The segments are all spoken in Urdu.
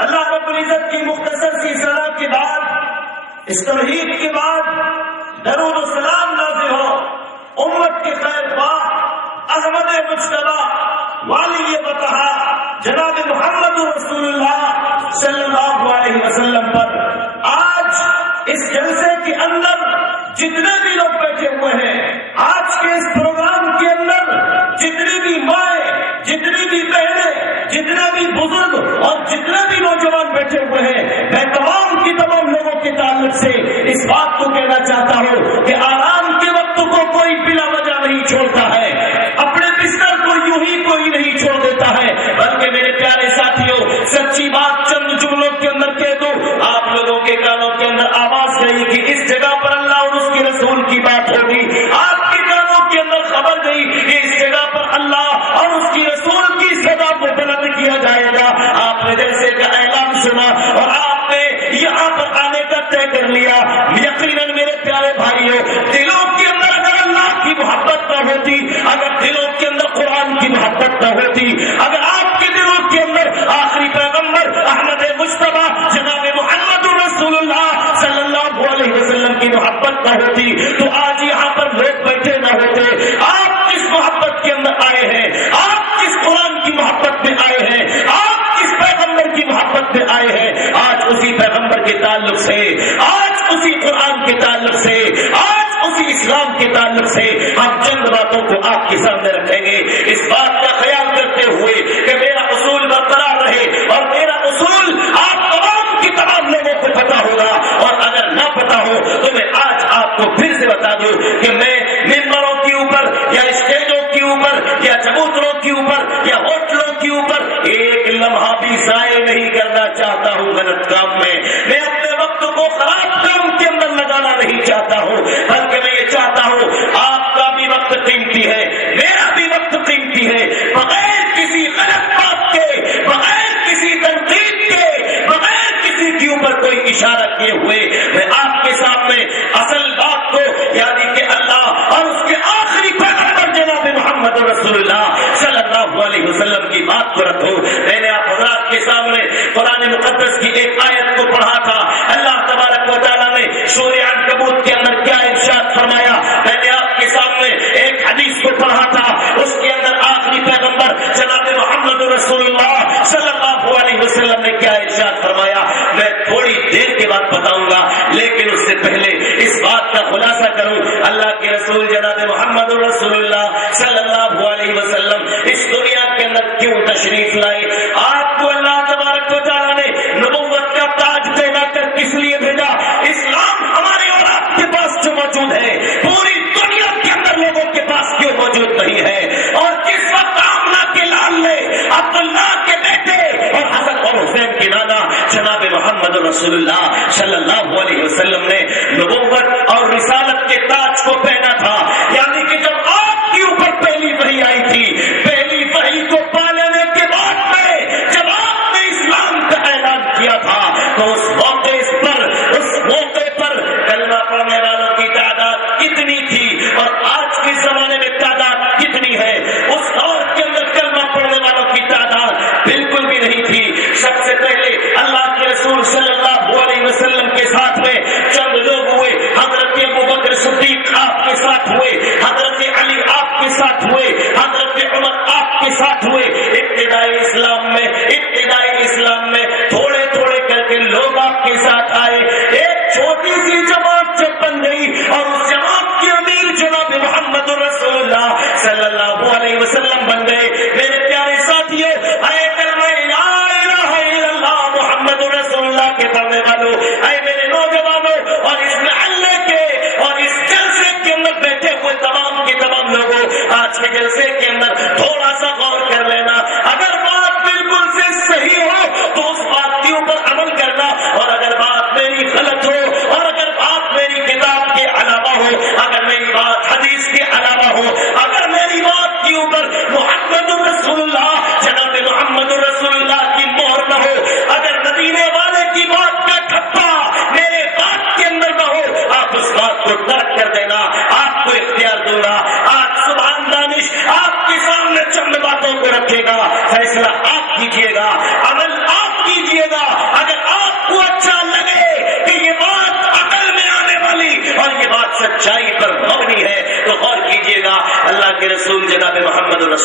اللہ رب العزت کی مختصر سی صلاح کے بعد، اس توحید کے بعد درود و سلام نازل ہو امت کے خیر خواہ احمد مجتبی والی بطحا جناب محمد رسول اللہ صلی اللہ علیہ وسلم پر۔ آج اس جلسے کے اندر جتنے بھی لوگ بیٹھے ہوئے ہیں، آج کے اس پروگرام کے اندر جتنی بھی مائیں، جتنی بھی بہنیں، جتنے بھی بزرگ اور جتنے بھی نوجوان بیٹھے ہوئے ہیں، میں تمام کی تمام لوگوں کے تعلق سے اس بات کو کہنا چاہتا ہوں کہ آرام کے وقت کو کوئی بلا وجہ نہیں چھوڑتا ہے، اپنے بستر کو یوں ہی کوئی نہیں چھوڑ دیتا ہے، بلکہ میرے پیارے ساتھیوں سچی بات چند جملوں کے اندر کہہ دوں، آپ لوگوں کے کانوں کے اندر آواز گئی کہ اس جگہ پر اللہ اور اس کے رسول کی بات ہوگی، آپ کے کانوں کے اندر خبر گئی کہ اس جگہ پر اللہ اور اس کی رسول کی صدا کو بلند کیا جائے گا، آپ نے جلسے کا اعلان سنا اور آپ نے یہاں پر آنے کا طے کر لیا۔ یقیناً میرے پیارے بھائیوں، دلوں کے اندر اگر اللہ کی محبت نہ ہوتی، اگر دلوں کے اندر قرآن کی محبت نہ ہوتی، اگر آپ کے دلوں کے اندر آخری پیغمبر احمد مجتبی جناب محمد رسول اللہ صلی اللہ علیہ وسلم کی محبت نہ ہوتی تو آج یہاں پر لوگ بیٹھے نہ ہوتے۔ آپ کس محبت کے اندر آئے ہیں، آپ کس قرآن کی محبت میں آئے ہیں، آپ کس پیغمبر کی محبت میں آئے ہیں، آج اسی پیغمبر کے تعلق سے، آج اسی قرآن کے تعلق سے، آج اسی اسلام کے تعلق سے ہم چند باتوں کو آپ کے سامنے رکھیں گے، اس بات کا خیال کرتے ہوئے کہ میرا اصول برقرار رہے اور میرا اصول آپ تمام کی تمام لوگوں کو پتا ہوگا، اور اگر نہ پتا ہو تو میں آج آپ کو پھر سے بتا دوں کہ میں ممبروں کے اوپر یا اسٹیجوں کے اوپر یا چبوتروں کے اوپر یا ہوٹلوں کے اوپر ایک لمحہ بھی ضائع نہیں کرنا چاہتا ہوں غلط کام میں اپنے وقت کو خراب کام کے اندر لگانا نہیں چاہتا ہوں، بلکہ میں یہ چاہتا ہوں آپ کا بھی وقت قیمتی ہے، میرا بھی وقت قیمتی ہے، بغیر کسی غلط بات کے، بغیر کسی تنقید کے، بغیر کسی کے اوپر کوئی اشارہ کیے ہوئے میں آپ کے سامنے اصل بات کو یعنی کہ اللہ اور اس کے آخری پیغمبر جناب محمد رسول اللہ صلی اللہ علیہ وسلم کی بات کو رکھوں۔ میں نے آپ حضرات کے سامنے قرآن مقدس کی ایک آیت کو پڑھا تھا، اللہ تبارک و تعالیٰ نے سورہ عنکبوت کے اندر کیا ارشاد فرمایا، میں نے آپ کے سامنے ایک حدیث کو پڑھا تھا، اس کے اندر آخری پیغمبر جناب محمد رسول اللہ صلی اللہ علیہ وسلم نے کیا ارشاد فرمایا، میں تھوڑی دیر کے بعد بتاؤں گا، لیکن اس سے پہلے اس بات کا خلاصہ کروں، اللہ کے رسول جناب محمد رسول اللہ صلی اللہ علیہ وسلم اس دنیا کے اندر کیوں تشریف لائے، آپ کو اللہ تبارک و تعالیٰ نے نبوت کا تاج پہنا کر کس لیے بھیجا، اسلام ہمارے اور آپ کے پاس جو موجود ہے پوری دنیا کے اندر لوگوں کے پاس کیوں موجود نہیں ہے، اور کس وقت آمنہ کے لال نے عبداللہ کے بیٹے اور حسن اور حسین کے نانا جناب محمد رسول اللہ صلی اللہ علیہ وسلم نے نبوت اور رسالت کے تاج کو پہنا تھا، یعنی کہ جب آپ کے اوپر پہلی وحی آئی تھی، پہلی وحی کو پا لینے کے بعد میں جب آپ نے اسلام کا اعلان کیا تھا تو اس موقع پر کلمہ پڑھنے والوں کی تعداد کتنی تھی اور آج کے زمانے میں تعداد کتنی ہے، اس دور کے اندر کلمہ پڑھنے والوں کی تعداد بالکل بھی نہیں تھی۔ سب سے پہلے اللہ کے رسول صلی اللہ علیہ وسلم کے ساتھ میں چند لوگ ہوئے، حضرت ابوبکر صدیق آپ کے ساتھ ہوئے، حضرت علی آپ کے ساتھ ہوئے، حضرت عمر آپ کے ساتھ ہوئے، ابتدائی اسلام میں تھوڑے تھوڑے کر کے لوگ آپ کے ساتھ آئے، ایک چھوٹی سی جماعت جب بن گئی اور اس جماعت کے امیر جناب محمد رسول اللہ صلی اللہ علیہ وسلم بن گئے۔ میرے پیارے ساتھیوں، اے کلمہ لا الہ الا اللہ محمد رسول اللہ کے پڑھنے والوں، اے میرے نوجوانوں اور اس محلے کے اور اس جلسے کے اندر بیٹھے ہوئے تمام کے تمام لوگوں، آج کے جلسے کے اندر تھوڑا سا غور کر لینا، اگر بات بالکل سے صحیح ہو تو اس بات کے اوپر عمل کرنا، اور اگر بات میری غلط ہو اور اگر بات میری کتاب کے علاوہ ہو، اگر میری بات حدیث کے علاوہ ہو، اگر میری بات کے اوپر محمد رسول اللہ جناب محمد رسول اللہ کی مہر نہ ہو، اگر مدینے والے کی بات کا ٹھپا میرے بات کے اندر نہ ہو، آپ اس بات کو ترک کر دینا، آپ کو اختیار دوں گا۔ آج سبحان دانش آپ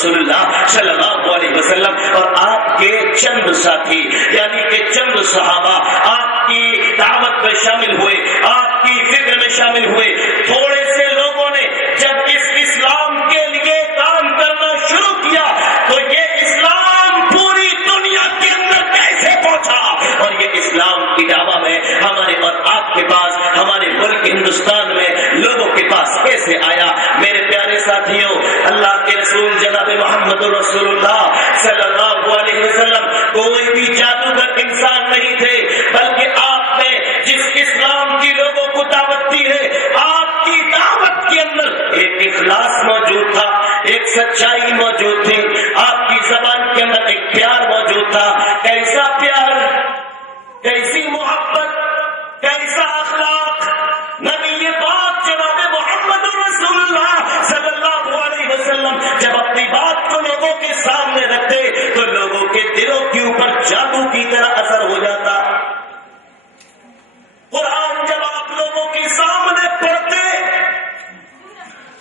رسول اللہ صلی اللہ علیہ وسلم اور آپ کے چند ساتھی یعنی کہ چند صحابہ آپ کی دعوت میں شامل ہوئے، آپ کی فکر میں شامل ہوئے. تھوڑے سے لوگوں نے جب اس اسلام کے لیے کام کرنا شروع کیا تو یہ اسلام پوری دنیا کے اندر کیسے پہنچا اور یہ اسلام کی دعوت میں ہمارے اور آپ کے پاس، ہمارے ملک ہندوستان میں لوگوں کے پاس کیسے آیا. میرے پیارے ساتھیوں، اللہ کے رسول جناب محمد رسول اللہ صلی اللہ علیہ وسلم کوئی بھی جادوگر انسان نہیں تھے، بلکہ آپ نے جس اسلام کی لوگوں کو دعوت دی ہے، آپ کی دعوت کے اندر ایک اخلاص موجود تھا، ایک سچائی موجود تھی، آپ کی زبان کے اندر ایک پیار موجود تھا. کیسا پیار، کیسی محبت، کیسا اخلاق. نبی پاک جناب محمد رسول اللہ صلی اللہ علیہ وسلم جب اپنی بات کو لوگوں کے سامنے رکھتے تو لوگوں کے دلوں کے اوپر جادو کی طرح اثر ہو جاتا. قرآن جب آپ لوگوں کے سامنے پڑھتے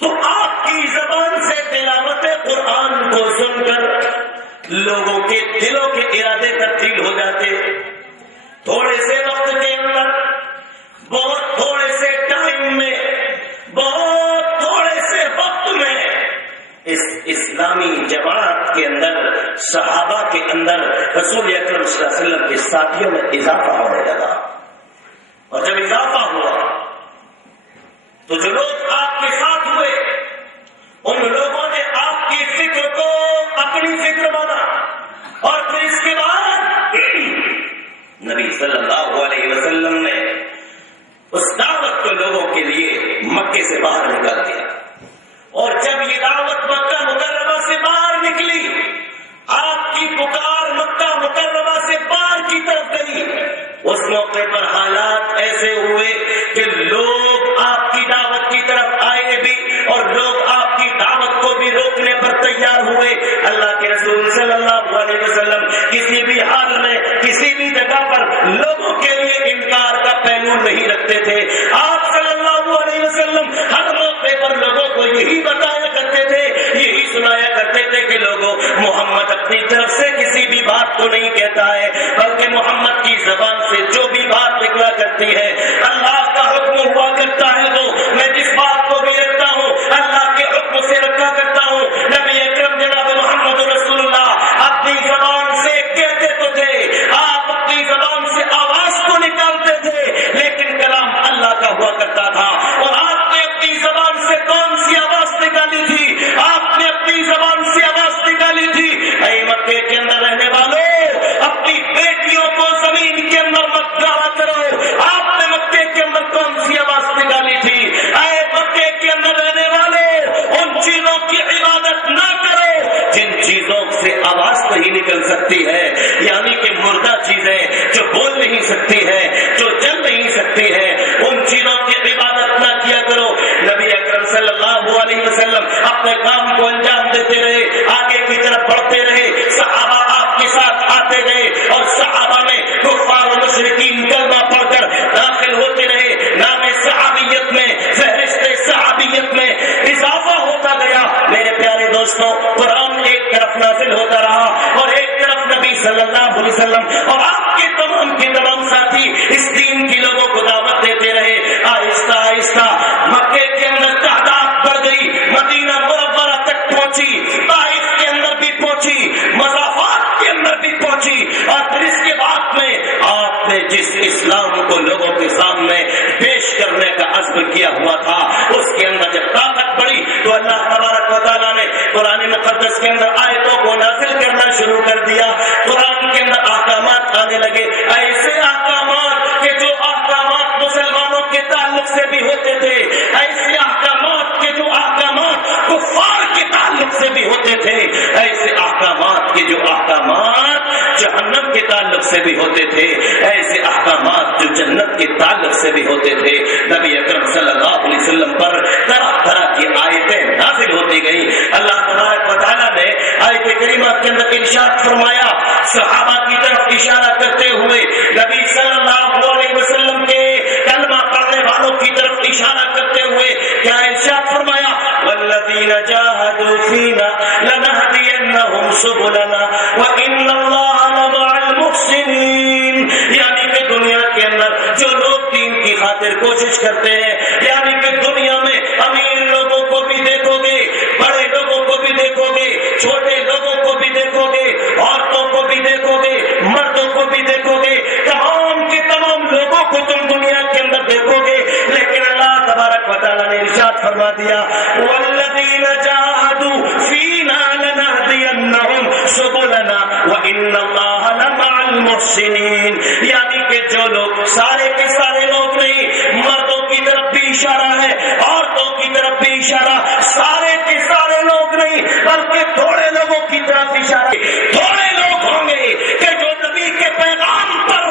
تو آپ کی زبان سے تلاوت قرآن کو سن کر لوگوں کے دلوں کے ارادے تبدیل ہو جاتے. تھوڑے سے وقت کے اندر، بہت تھوڑے سے ٹائم میں، بہت تھوڑے سے وقت میں اس اسلامی جماعت کے اندر، صحابہ کے اندر رسول اکرم صلی اللہ علیہ وسلم کے ساتھیوں میں اضافہ ہونے لگا. اور جب اضافہ ہوا تو جو لوگ آپ کے ساتھ ہوئے ان لوگوں نے آپ کی فکر کو اپنی فکر مانا اور پھر اس کے بعد نبی صلی اللہ علیہ وسلم نے اس دعوت کو لوگوں کے لیے مکے سے باہر نکال دیا. اور جب یہ دعوت مکہ مکرمہ سے باہر نکلی، آپ کی پکار مکہ مکرمہ سے باہر کی طرف گئی، اس موقع پر حالات ایسے ہوئے کہ لوگ آپ کی دعوت کی طرف آئے بھی اور لوگ آپ کی دعوت کو بھی روکنے پر تیار ہوئے. اللہ کے رسول صلی اللہ علیہ وسلم کسی بھی حال میں، کسی بھی جگہ پر لوگوں کے لیے انکار کا پہلو نہیں رکھتے تھے. آپ صلی اللہ علیہ وسلم ہر موقع پر لوگوں کو یہی بتایا کرتے تھے، یہی سنایا کرتے تھے کہ لوگوں، محمد اپنی طرف سے کسی بھی بات کو نہیں کہتا ہے، بلکہ محمد کی زبان سے جو بھی بات نکلا کرتی ہے اللہ کا حکم ہوا کرتا ہے. وہ میں جس بات کو بھی رکھتا ہوں اللہ کے حکم سے رکھا کرتا ہوں. نبی اکرم جناب محمد رسول اللہ اپنی زبان سے کہتے تو تھے، آپ اپنی زبان سے آواز کو نکالتے تھے، لیکن کلام اللہ کا ہوا کرتا تھا. اور آپ نے اپنی زبان سے کون سی آواز نکالی تھی؟ آپ نے اپنی زبان سے آواز نکالی تھی، اے مکے کے اندر رہنے والوں، اپنی بیٹیوں کو زمین کے اندر مت گاڑا کرو. آپ نے مکے کے اندر کون سی آواز نکالی تھی؟ اے مکے کے اندر رہنے والے، ان چیزوں کی عبادت نہ کرو جن چیزوں سے آواز نہیں نکل سکتی ہے، یعنی کہ مردہ چیزیں جو بول نہیں سکتی ہے، جو جل نہیں سکتی ہے، ان چیزوں کی عبادت نہ کیا کرو. نبی اکرم صلی اللہ علیہ وسلم اپنے کام کو انجام دیتے رہے، آگے کی طرف بڑھتے رہے. صحابہ آپ کے ساتھ آتے گئے اور صحابہ میں کفار و مشرکین کلمہ پڑھ کر داخل ہوتے رہے. نام صحابیت میں، فہرست صحابیت میں اضافہ ہوتا گیا. میرے پیارے دوستوں، قرآن ایک طرف نازل ہوتا رہا اور ایک طرف نبی صلی اللہ علیہ وسلم اور آپ کے تمام کے تمام ساتھی اس دین کی لوگوں کو دعوت دیتے رہے. آہستہ آہستہ مکے کے اندر تعداد بڑھ گئی، مدینہ منورہ تک پہنچی، طائف کے اندر بھی پہنچی، مضافات کے اندر بھی پہنچی. اور پھر اس کے بعد میں آپ نے جس اسلام کو لوگوں کے سامنے پیش کرنے کا عزم کیا ہوا تھا، اس کے اندر جب طاقت بڑھی تو اللہ تبارک و تعالیٰ نے قرآن مقدس کے اندر آیتوں کو نازل کرنا شروع کر دیا. قرآن کے اندر احکامات آنے لگے، ایسے احکامات کہ جو احکامات مسلمانوں کے تعلق سے بھی ہوتے تھے، ایسے احکامات کے جو احکامات کفار کے تعلق سے بھی ہوتے تھے، ایسے احکامات کے جو احکامات جہنم کے تعلق سے بھی ہوتے تھے، ایسے احکامات جو جنت کے تعلق سے بھی ہوتے تھے. نبی اکرم صلی اللہ علیہ وسلم پر طرح طرح کی آیتیں نازل ہوتی گئی. اللہ تبارک و تعالیٰ نے آیت کریمہ کے اندر ارشاد فرمایا، صحابہ کی طرف اشارہ کرتے ہوئے نبی صلی اللہ علیہ وسلم کے کلمہ پڑھنے والوں کی طرف اشارہ کرتے ہوئے کیا ارشاد فرمایا؟ والذین جاہدوا فینا لنہدی کوشش کرتے ہیں. یعنی کہ دنیا میں امیر لوگوں کو بھی دیکھو گے, بڑے لوگوں کو بھی دیکھو گے, چھوٹے لوگوں کو بھی دیکھو گے, عورتوں کو بھی دیکھو گے, مردوں کو بھی دیکھو گے, تمام کے تمام لوگوں کو تم دنیا کے اندر دیکھو گے. لیکن اللہ تبارک و تعالیٰ نے ارشاد فرما دیا والذین جاہدوا فینا لنہدینہم سبلنا وان اللہ لمع المحسنین. یعنی کہ جو لوگ سارے کے سارے لوگ نہیں, مردوں کی طرف بھی اشارہ ہے, عورتوں کی طرف بھی اشارہ, سارے کے سارے لوگ نہیں بلکہ تھوڑے لوگوں کی طرف اشارہ. تھوڑے لوگ ہوں گے کہ جو نبی کے پیغام پر,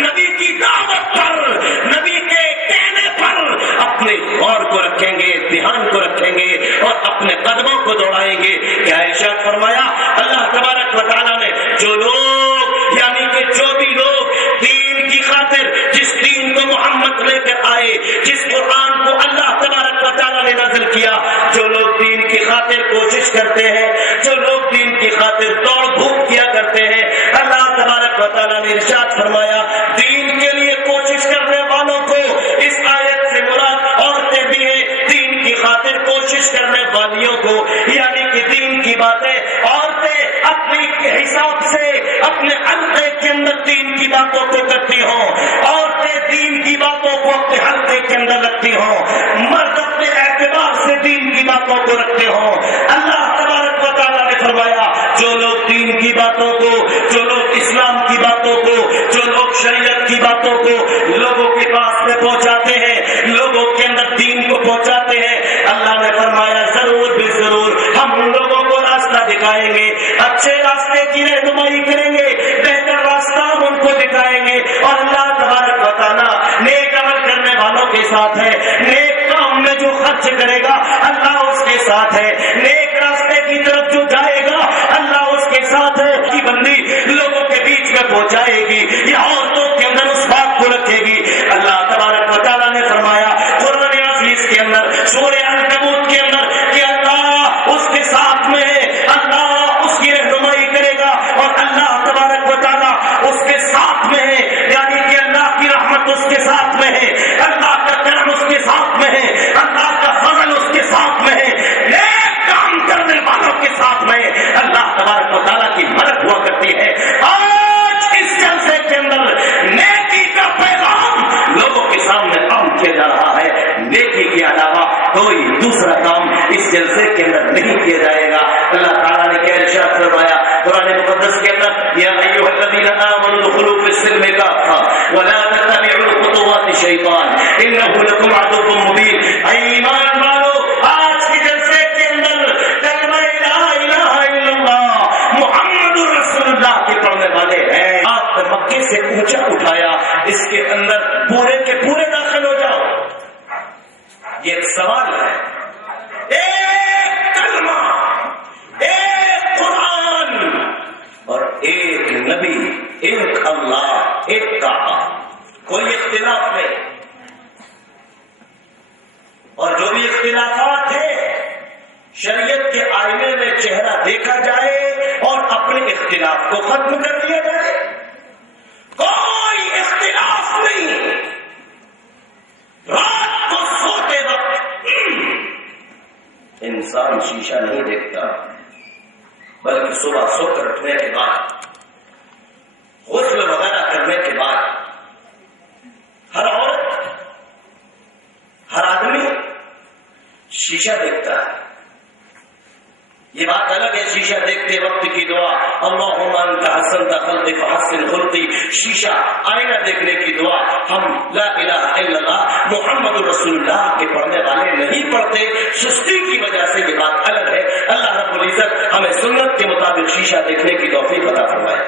نبی کی دعوت پر, نبی کے کہنے پر اپنے غور کو رکھیں گے, دھیان کو رکھیں گے اور اپنے قدموں کو دوڑائیں گے. کیا ارشاد فرمایا اللہ تبارک و تعالیٰ نے, جو لوگ یعنی کہ جو بھی لوگ دین کی خاطر, جس دین کو محمد لے کر آئے, جس قرآن کو اللہ تبارک و تعالیٰ نے نازل کیا, جو لوگ دین کی خاطر کوشش کرتے ہیں, جو لوگ دین کی خاطر دوڑ دھوپ کیا کرتے ہیں, اللہ تبارک و تعالیٰ نے ارشاد فرمایا دین کے لیے کوشش کرنے والوں کو, اس آیت سے مراد عورتیں بھی ہیں, دین کی خاطر کوشش کرنے والیوں کو, یعنی کہ دین کی باتیں عورتیں اپنے حساب سے اپنے حلقے کے اندر دین کی باتوں کو کرتی ہوں, عورتیں دین کی باتوں کو اپنے حلقے کے اندر رکھتی ہوں, مرد اپنے اعتبار سے دین کی باتوں کو رکھتے ہوں. اللہ تبارک و تعالیٰ نے فرمایا جو لوگ دین کی باتوں کو, جو لوگ اسلام کی باتوں کو, جو لوگ شریعت کی باتوں کو لوگوں کے پاس میں پہنچاتے ہیں, لوگوں کے اندر دین کو پہنچاتے ہیں, اللہ نے فرمایا ضرور بھی ضرور ہم ان لوگوں کو راستہ دکھائیں گے, اچھے راستے کی رہنمائی کریں گے, بہتر راستہ ہم ان کو دکھائیں گے. اور اللہ تبارک و تعالیٰ نیک عمل کرنے والوں کے ساتھ ہے, نیک کام میں جو خرچ کرے گا اللہ اس کے ساتھ ہے, نیک راستے کی طرف جو جائے گا اللہ اس کے ساتھ ہے. کی بندی لوگوں کے بیچ میں پہنچائے گی یا عورتوں کے اندر اس بات کو رکھے گی. اللہ تبارک و تعالیٰ نے فرمایا قرآن عزیز کے اندر سورہ عنکبوت کے اندر کہ اللہ اس کے ساتھ میں ہے, اللہ اس کی رہنمائی کرے گا اور اللہ تبارک و تعالیٰ اس کے ساتھ میں ہے, یعنی کہ اللہ کی رحمت اس کے ساتھ میں ہے, اللہ کا کرم اس کے ساتھ میں ہے, اللہ کا فضل اس کے ساتھ میں ہے, نیک کام کرنے والوں کے ساتھ میں اللہ تبارک و تعالیٰ کی مدد ہوا کرتی ہے. آج اس جلسے کے اندر نیکی کا پیغام لوگوں کے سامنے عام کیا جا رہا ہے, نیکی کے علاوہ کوئی دوسرا کام اس جلسے کے اندر نہیں کیا جائے گا. اللہ تعالیٰ نے کیا ارشاد فرمایا قرآن مقدس کے اندر یا ایھا الذین آمنوا ادخلوا فی السلم کافۃ ولا تتبعوا خطوات الشیطان انہ لکم عدو مبین. اے ایمان والو, آج کے جلسے کے اندر کلمہ لا الہ الا اللہ محمد رسول اللہ کے پڑھنے والے ہیں. آپ نے مکے سے اونچا اٹھایا, اس کے اندر پورے کے پورے داخل ہو جاؤ. یہ ایک سوال ہے, ایک کلمہ, ایک قرآن اور ایک نبی, ایک اللہ, ایک کعبہ, کوئی اختلاف نہیں. اور جو بھی اختلافات ہیں شریعت کے آئینے میں چہرہ دیکھا جائے اور اپنے اختلاف کو ختم کر دیا جائے, کوئی اختلاف نہیں. رات کو سوتے وقت انسان شیشہ نہیں دیکھتا, بلکہ صبح سو کر اٹھنے کے بعد, غسل وغیرہ کرنے کے بعد ہر عورت, ہر آدمی شیشہ دیکھتا ہے. یہ بات الگ ہے شیشہ دیکھتے وقت کی دعا اللہم انت حسنت خلقی فحسن خلقی, شیشہ آئینہ دیکھنے کی دعا ہم لا الہ الا اللہ محمد رسول اللہ کے پڑھنے والے نہیں پڑھتے, سستی کی وجہ سے یہ بات الگ ہے. اللہ رب العزت ہمیں سنت کے مطابق شیشہ دیکھنے کی توفیق عطا فرمائے.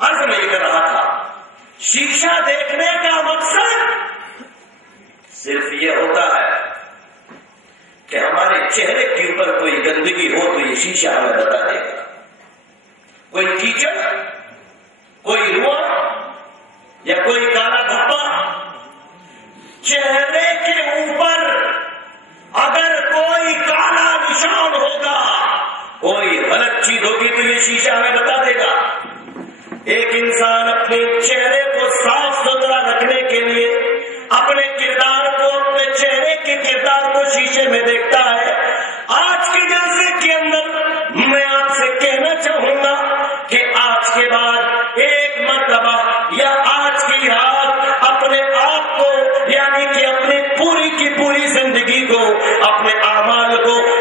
عرض میں یہ کر رہا تھا, شیشہ دیکھنے کا مقصد صرف یہ ہوتا ہے کہ ہمارے چہرے کے اوپر کوئی گندگی ہو تو یہ شیشہ ہمیں بتا دے گا. کوئی کیچڑ, کوئی رواں یا کوئی کالا دھبا چہرے کے اوپر اگر کوئی کالا نشان ہوگا, کوئی غلط چیز ہوگی تو یہ شیشہ ہمیں بتا دے گا. ایک انسان اپنے چہرے کو صاف ستھرا رکھنے کے لیے, اپنے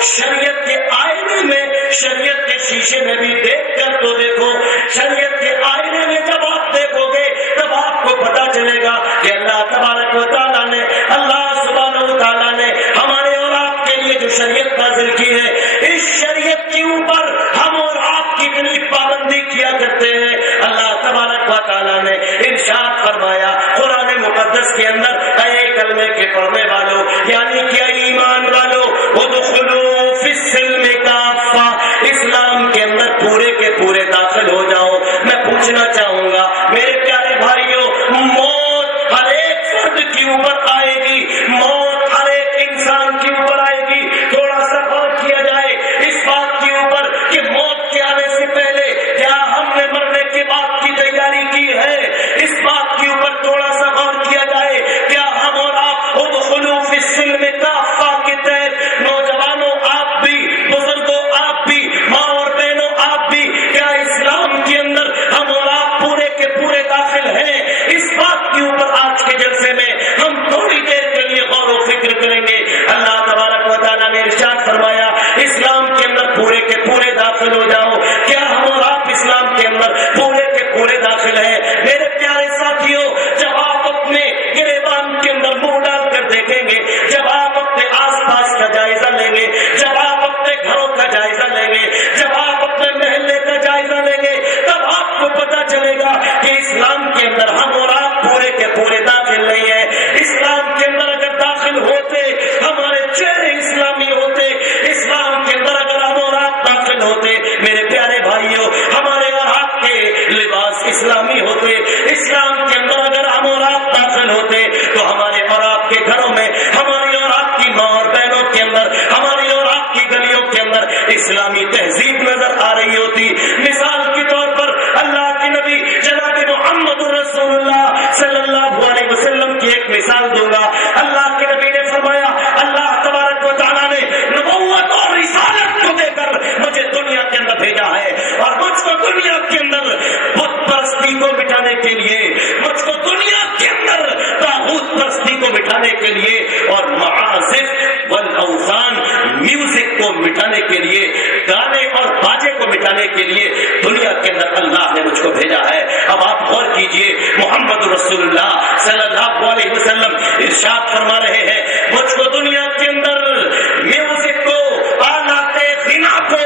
شریعت کے آئینے میں, شریعت کے شیشے میں بھی دیکھ کر تو دیکھو. شریعت کے آئینے میں جب آپ دیکھو گے تب آپ کو پتا چلے گا کہ اللہ تبارک و تعالیٰ نے, اللہ سبحانہ و تعالیٰ نے ہمارے اور آپ کے لیے جو شریعت نازل کی ہے, اس شریعت کے اوپر ہم اور آپ کتنی پابندی کیا کرتے ہیں. اللہ تبارک و تعالیٰ نے ارشاد فرمایا قرآن مقدس کے اندر, اے کلمے کے پڑھنے والوں, یعنی کہ ایمان والوں, ادخلوا فی السلم کافہ, اسلام کے اندر پورے کے پورے داخل ہو جاؤ. میں پوچھنا چاہوں گا میرے پیارے بھائیوں, موت ہر ایک فرد کے اوپر آئے گی, موت ہر ایک انسان کے اوپر آئے گی. تھوڑا سا غور کیا جائے اس بات کے اوپر کہ موت کے آنے سے پہلے کیا ہم نے مرنے کے بعد کی تیاری کی ہے. اس بات کے اوپر تھوڑا سا غور کیا جائے, کیا ہم اور آپ ادخلوا فی السلم کافہ کے تحت, نوجوانوں آپ بھی, بزرگوں آپ بھی, ماں اور بہنوں آپ بھی, کیا اسلام کے اندر ہم اور آپ پورے کے پورے داخل ہیں؟ اس بات کے اوپر آج کے جلسے میں ہم تھوڑی دیر کے لیے غور و فکر کریں گے. اللہ تبارک و تعالیٰ نے ارشاد فرمایا اسلام کے اندر پورے کے پورے داخل ہو جاؤ. کیا ہم اور آپ اسلام کے اندر پورے کے پورے داخل ہیں؟ میرے پیارے ساتھیوں, جب آپ اپنے گریبان کے اندر منہ ڈال کر دیکھیں گے, جب آپ اپنے آس پاس کا جائزہ لیں گے, جب آپ اپنے گھروں کا جائزہ لیں گے, جب آپ اپنے محلے کا جائزہ لیں گے, تب آپ کو پتا چلے گا کہ اسلام کے اندر ہم اور آپ پورے کے پورے داخل نہیں ہیں. اسلام کے اندر اگر داخل ہوتے, ہمارے چہرے اسلامی ہوتے, اسلام کے اندر اگر ہم اور آپ داخل ہوتے, میرے پیارے بھائیوں, ہمارے اور آپ کے لباس اسلامی ہوتے, اسلام کے اندر اگر ہم اور آپ داخل ہوتے, تو ہمارے اور آپ کے گھروں میں, ہماری اور آپ کی ماں اور بہنوں کے اندر, ہماری اور آپ کی گلیوں کے اندر اسلامی تہذیب نظر آ رہی ہوتی. مثال کے طور پر اللہ کے نبی جناب محمد رسول اللہ صلی اللہ علیہ وسلم کی ایک مثال دوں گا. اللہ کے نبی نے فرمایا اللہ تبارک و تعالیٰ نے نبوت اور رسالت کو دے کر مجھے دنیا کے اندر بھیجا ہے, اور مجھ کو دنیا کے اندر بت پرستی کو مٹانے کے لیے, مجھ کو دنیا کے اندر طاغوت پرستی کو مٹانے کے لیے, اور معازف والاوثان میوزک کو مٹانے کے لیے, گانے اور باجے کو مٹانے کے لیے دنیا کے اندر اللہ نے مجھ کو بھیجا ہے. اب آپ غور کیجئے, محمد رسول اللہ صلی اللہ علیہ وسلم ارشاد فرما رہے ہیں مجھ کو دنیا کے اندر میوزک کو, آلات غنا کو,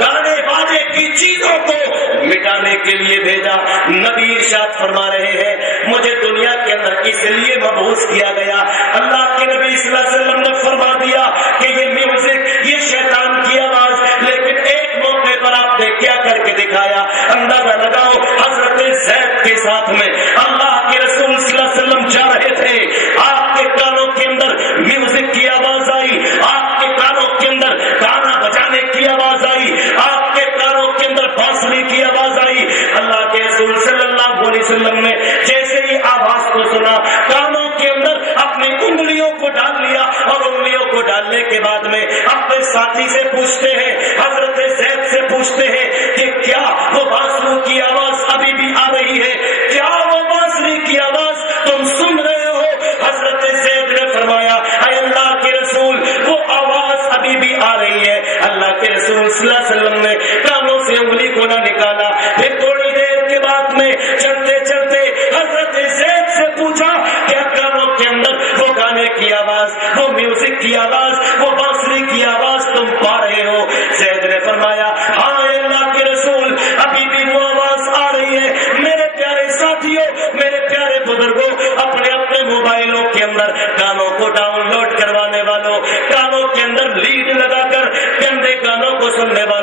گانے باجے کی چیزوں کو مٹانے کے لیے بھیجا. نبی ارشاد فرما رہے ہیں مجھے دنیا کے اندر اس لیے مبعوث کیا گیا. اللہ کے نبی صلی اللہ علیہ وسلم نے فرما دیا کہ یہ میوزک, یہ شیطان کی آواز, لیکن ایک موقع پر آپ نے کیا کر کے دکھایا, اندازہ لگاؤ. حضرت زید کے ساتھ میں اللہ کے رسول صلی اللہ علیہ وسلم جا رہے تھے, آپ کے کانوں کے اندر میوزک کی آواز آئی, آپ کے کانوں کے اندر گانا بجانے کی آواز آئی, آپ کے کانوں کے اندر بانسری کی آواز آئی. اللہ کے رسول صلی اللہ علیہ وسلم نے جیسے ہی آواز کو سنا, کانوں کے اندر اپنی انگلیوں کو ڈال لیا, اور انگلیوں کو ڈالنے کے بعد میں اپنے ساتھی سے پوچھتے ہیں, حضرت زید سے پوچھتے ہیں کہ کیا وہ بانسری کی آواز ابھی بھی آ رہی ہے, کیا وہ بانسری کی آواز تم سن رہے ہو؟ حضرت زید نے فرمایا اے اللہ کے رسول, وہ آواز ابھی بھی آ رہی ہے. اللہ کے رسول صلی اللہ علیہ وسلم نے کانوں سے انگلی کو نہ نکالا. پھر تھوڑی دیر کے بعد میں چلتے چلتے حضرت زید سے پوچھا کیا کانوں کے اندر وہ گانے کی آواز, وہ میوزک کی آواز, وہ بانسری کی آواز تم پا رہے ہو؟ زید نے فرمایا ہاں اے اللہ کے رسول, ابھی بھی وہ آواز آ رہی ہے. میرے پیارے ساتھیوں, میرے پیارے بزرگوں, اپنے اپنے موبائلوں کے اندر گانوں کو ڈاؤن لوڈ کروانے والوں, کانوں کے اندر لیڈ لگا کر گندے گانوں کو سننے والوں,